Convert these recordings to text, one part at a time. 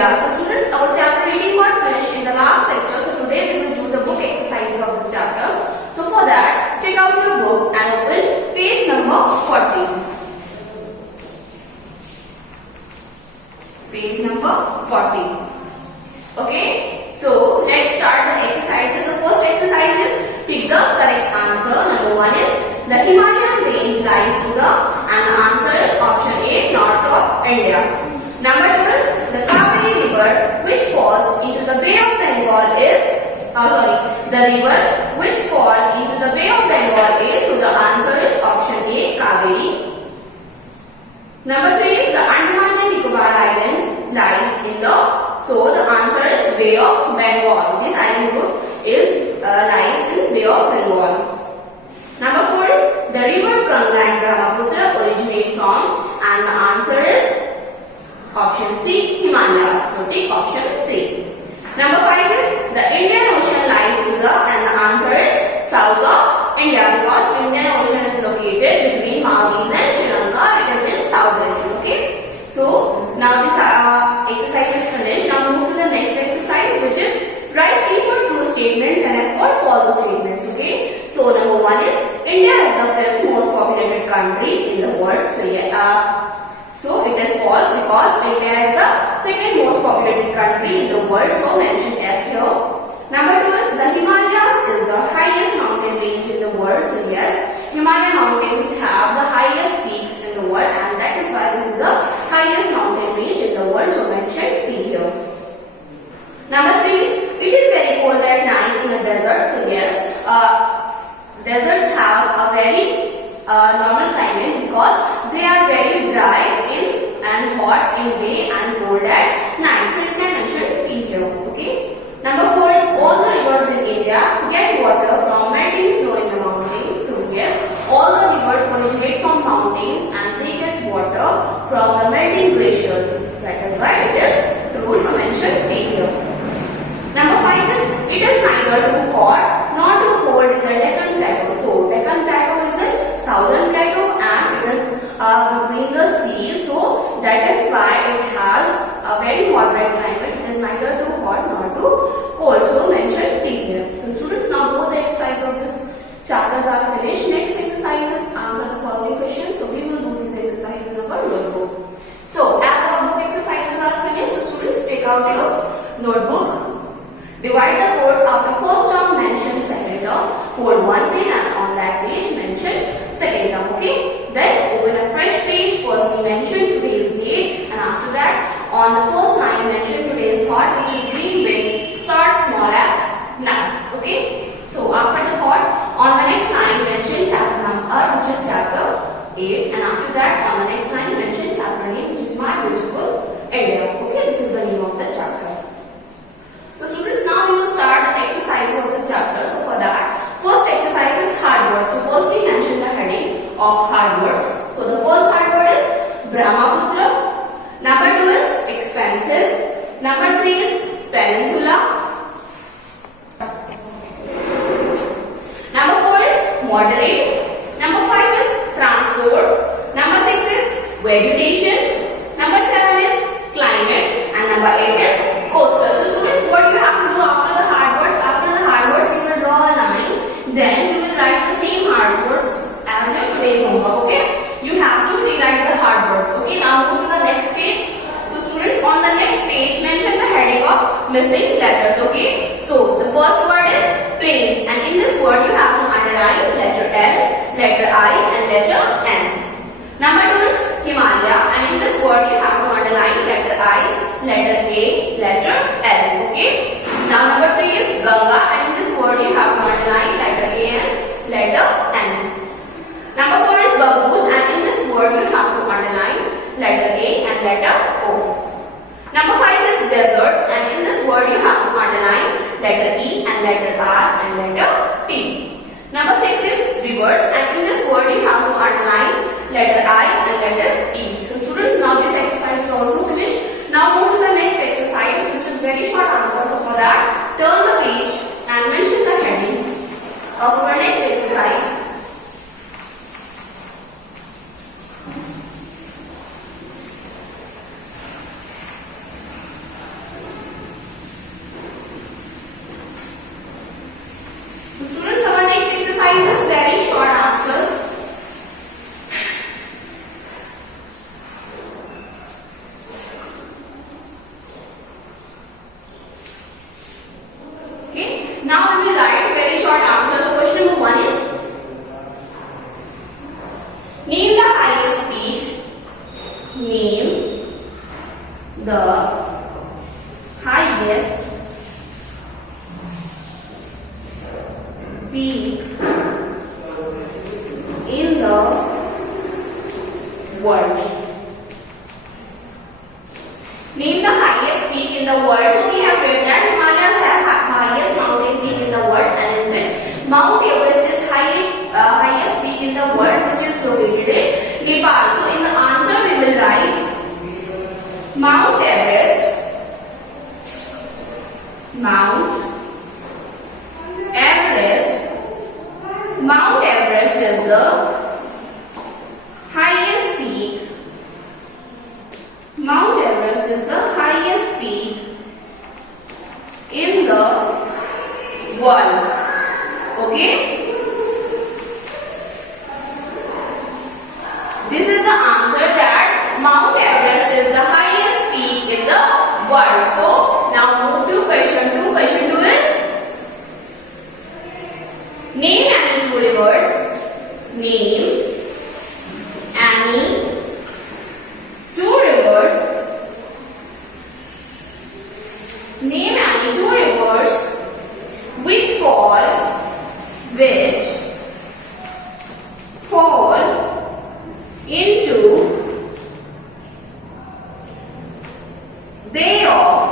yeah, so students, our chapter reading got finished in the last lecture. So today we will do the book exercises of this chapter. So for that, take out your book and open page number 40. Page number 40. Okay, so let's start the exercise. The first exercise is pick the correct answer. Number 1 is the Himalayan range lies to the, and the answer is option A, north of India. Number 2 is the Kaveri river which falls into the Bay of Bengal is, the river which falls into the Bay of Bengal is, so the answer is option A, Kaveri. Number 3 is the Andaman and Nicobar Island lies in the, so the answer is Bay of Bengal. This island group is lies in Bay of Bengal. Number 4 is the rivers Ganga and Brahmaputra originate from, and the answer is option C, Himalayas. So take option C. Number 5 is the Indian Ocean lies to the, and the answer is south of India, because Indian Ocean is located between Maldives and Sri Lanka. It is in south region. Okay. So now this exercise is finished. Now move to the next exercise, which is write T for true statements and F for false statements. Okay. So number 1 is India is the 5th most populated country in the world. So yeah. So it is false because India is the 2nd most populated country in the world. So mention F here. Number 2 is the Himalayas is the highest mountain range in the world. So yes, Himalayan mountains have the highest peaks in the world, and that is why this is the highest mountain range in the world. So mention P here. Number 3 is it is very cold at night in the desert. So yes, deserts have a very normal climate because they are very dry in and hot in day and cold at night. So you can mention P here. Okay. Number 4 is all the rivers in India get water from melting snow in the mountains. So yes, all the rivers originate from mountains and they get water from the melting glaciers. That is why it is true. So mention P here. Number 5 is it is neither too hot nor too cold in the Deccan Plateau. So Deccan Plateau is in southern plateau and it is between the seas. So that is why it has a very moderate climate. It is neither too hot nor too cold. So mention T here. So students, now both the exercises of this chapters are finished. Next exercise is answer the following questions. So we will do these exercises in our notebook. So as our book exercises are finished, so students take out your notebook. Divide the course after first term, mention second term. Hold one page and on that page mention second term. Okay. Then open a fresh page. Firstly mention today's date, and after that on the first line mention today's thought, which is dream big, start small at 9. Okay. So after the thought, on the next line mention chapter number, which is chapter 8, and after that on the next line mention chapter name, which is My Beautiful India. Okay. This is the name of the chapter. So students, now we will start the exercise of this chapter. So for that, first exercise is hard words. So firstly mention the heading of hard words. So the first hard word is Brahmaputra. Number 2 is expenses. Number 3 is peninsula. Number 4 is moderate. Number 5 is transport. Number 6 is vegetation. Number 7 is climate. And number 8 is coastal. So students, what you have to do after the hard words? After the hard words, you will draw a line. Then you will write the same hard words as your today's homework. Okay? You have to rewrite the hard words. Okay? Now move to the next page. So students, on the next page, mention the heading of missing letters. Okay? So the first word is plains, and in this word you have to underline letter L, letter I, and letter N. Number 2 is Himalaya, and in this word you have to underline letter I, letter A, letter L. Okay. Now number 3 is Ganga, and in this word you have to underline letter A and letter N. Number 4 is Baboon, and in this word you have to underline letter A and letter O. Number 5 is deserts, and in this word you have to underline letter E and letter R and letter T. Number 6 is rivers, and in this word you have to underline letter I and letter E. So students, now this exercise is also finished. Now move to the next exercise, which is very short answer. So for that, turn the page and mention the heading of our next exercise. Now we will write very short answers. So question number 1 is, name the highest peak. Name the highest peak in the world. Name the highest peak in the world. So we have read that Himalayas have highest mountain peak in the world, and in which Mount Everest is highest peak in the world, which is located in Nepal. So in the answer we will write Mount Everest. Mount Everest. Mount Everest is the highest peak. Mount Everest is the highest peak in the world. Okay? This is the answer, that Mount Everest is the highest peak in the world. So now move to question 2. Question 2 is, name any 2 rivers. Name any 2 rivers. Name any 2 rivers which fall into Bay of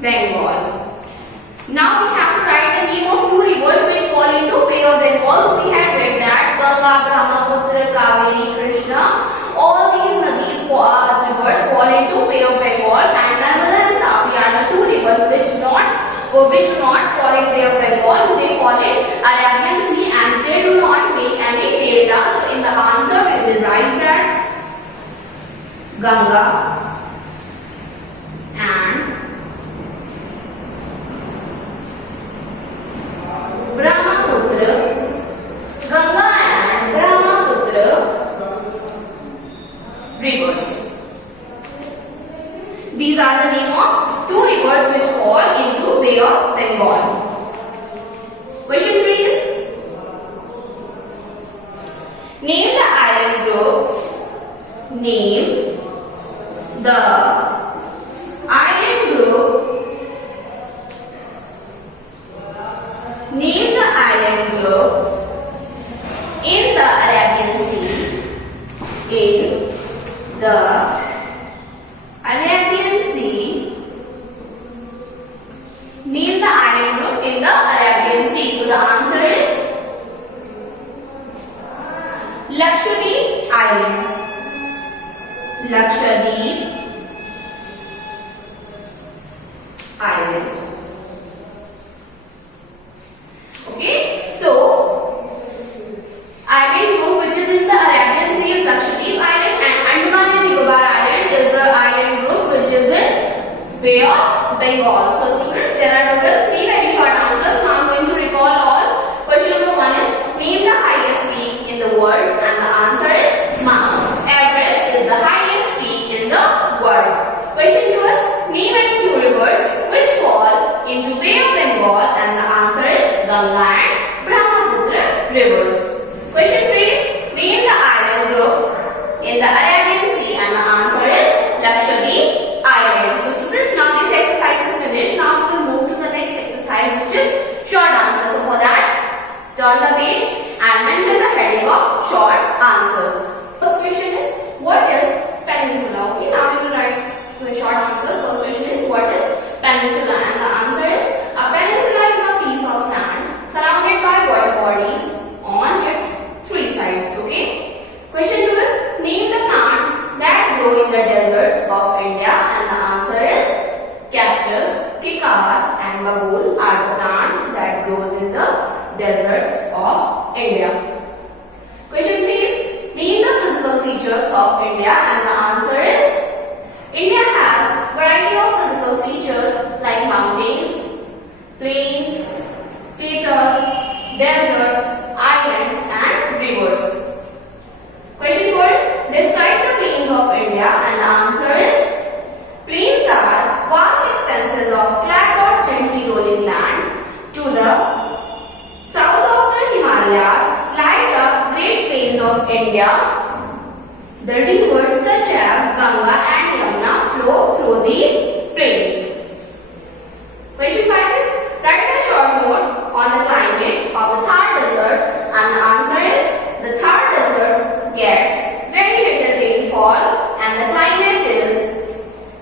Bengal. Now we have to write the name of 2 rivers which fall into Bay of Bengal. So we had read that Ganga, Brahmaputra, Kaveri, Krishna, all these rivers fall into Bay of Bengal, and Narmada and Tapi are the 2 rivers which do not fall in Bay of Bengal. They fall in Arabian Sea, and they do not make any delta. So in the answer we will write that Ganga and Brahmaputra. Ganga and Brahmaputra rivers. These are the name of 2 rivers which fall into Bay of Bengal. Question 3 is, name the island group. Name the island group. Name the island group in the Arabian Sea. In the Arabian Sea. Name the island group in the Arabian Sea. So the answer is Lakshadweep Island. Lakshadweep Island. Okay, so island group which is in the Arabian Sea is Lakshadweep Island, and Andaman and Nicobar Island is the island group which is in Bay of Bengal. So students, there are total 3 very short answers. Now I am going to recall all. Question number 1 is, name the highest peak in the world, and the answer is Mount Everest is the highest peak in the world. Question 2 is, name any 2 rivers which fall into Bay of Bengal, and the answer is Ganga and Brahmaputra rivers. Question 3 is, name the island group in the Arabian Sea, and the answer is Lakshadweep Island. So students, now this exercise is finished. Now we will move to the next exercise, which is short answers. So for that, turn the page and mention the heading of short answers. First question is, what is peninsula? Okay, now we will write the short answers. First question is, what is peninsula? And the answer is, a peninsula is a piece of land surrounded by water bodies on its 3 sides. Okay. Question 2 is, name the plants that grow in the deserts of India, and the answer is cactus, kikar and bagul are the plants that grows in the deserts of India. Question 3 is, name the physical features of India, and the answer is, India has variety of physical features like mountains, plains, plateaus, deserts, islands and rivers. Question 4 is, describe the plains of India, and the answer is, plains are vast expanses of flat or India, the rivers such as Ganga and Yamuna flow through these plains. Question 5 is write a short note on the climate of the Thar desert, and the answer is the Thar desert gets very little rainfall and the climate is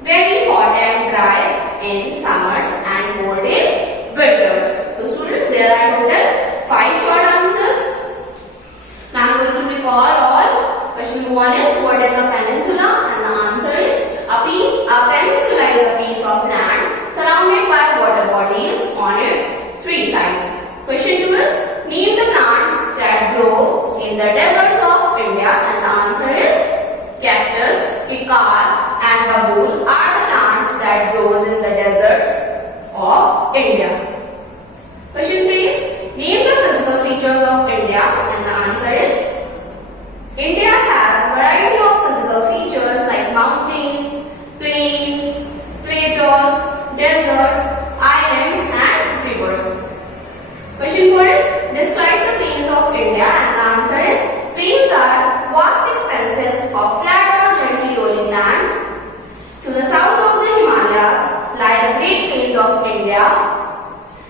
very hot and dry in summers and cold in winters. So students, there are total 5 short answers. Now I am going to recall all. Question 1 is what is a peninsula, and the answer is a peninsula is a piece of land surrounded by water bodies on its 3 sides. Question 2 is name the plants that grow in the deserts of India, and the answer is cactus, kikar and babool are the plants that grows in the deserts of India. Question 3 is name the physical features of India, and the answer is India has a variety of physical features like mountains, plains, plateaus, deserts, islands and rivers. Question 4 is describe the plains of India, and the answer is plains are vast expanses of flat or gently rolling land. To the south of the Himalayas lie the Great Plains of India.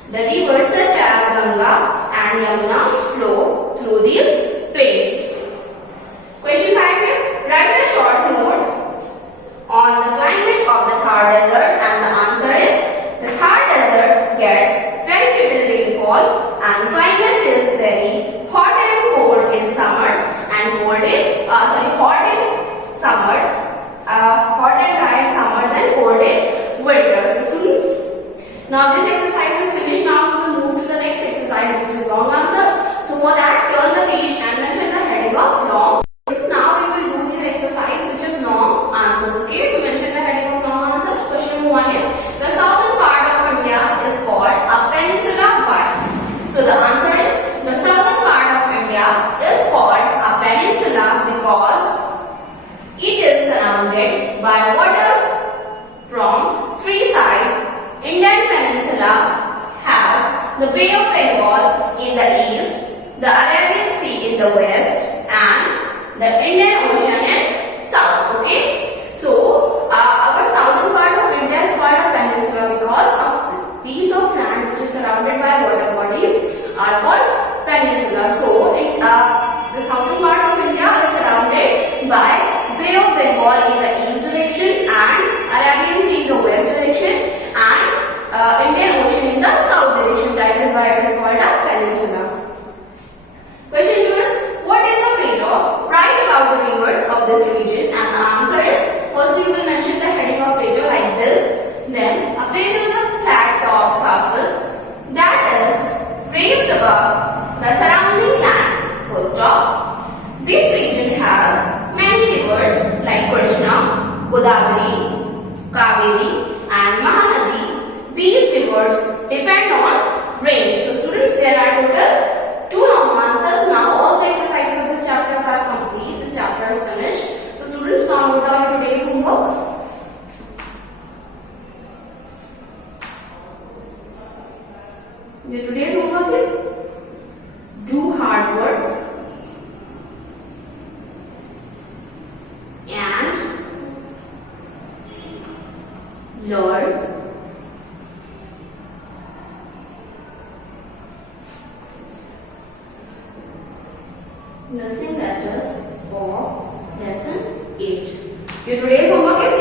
The rivers such as Ganga and Yamuna flow through these plains. Question 5 is write a short note on the climate of the Thar desert, and the answer is the Thar desert gets very little rainfall and the climate is very hot and cold in summers and hot and dry in summers and cold in winters. So students, now this exercise is finished. Now we will move to the next exercise, which is long answers. So for that, turn the page and mention the heading of long. Now we will do this exercise, which is long answers. Okay, so mention the heading of long answer. Question 1 is the southern part of India is called a peninsula. Why? So the answer is the southern part of India is called a peninsula because it is surrounded by water from 3 sides. Indian peninsula has the Bay of Bengal in the east, the Arabian Sea in the west, and the Indian Ocean in south. Okay, so our southern part of India is called a peninsula because a piece of land which is surrounded by water bodies are called peninsula. So the southern part of India is surrounded by Bay of Bengal in the east direction and Arabian Sea in the west direction and Indian Ocean in the south direction. That is why it is called a peninsula. Question 2 is what is a plateau? Write about the rivers of this region, and the answer is first we will mention the heading of plateau like this. Then a plateau is a flat top surface that is raised above the surrounding land. Full stop. This region has many rivers like Krishna, Godavari, Kaveri and Mahanadi. These rivers depend on rain. So students, there are total 2 long answers. Now all the exercises of this chapter are complete. This chapter is finished. So students, now note down your today's homework. Your today's homework is do hard words and learn missing letters for lesson 8. Your today's homework is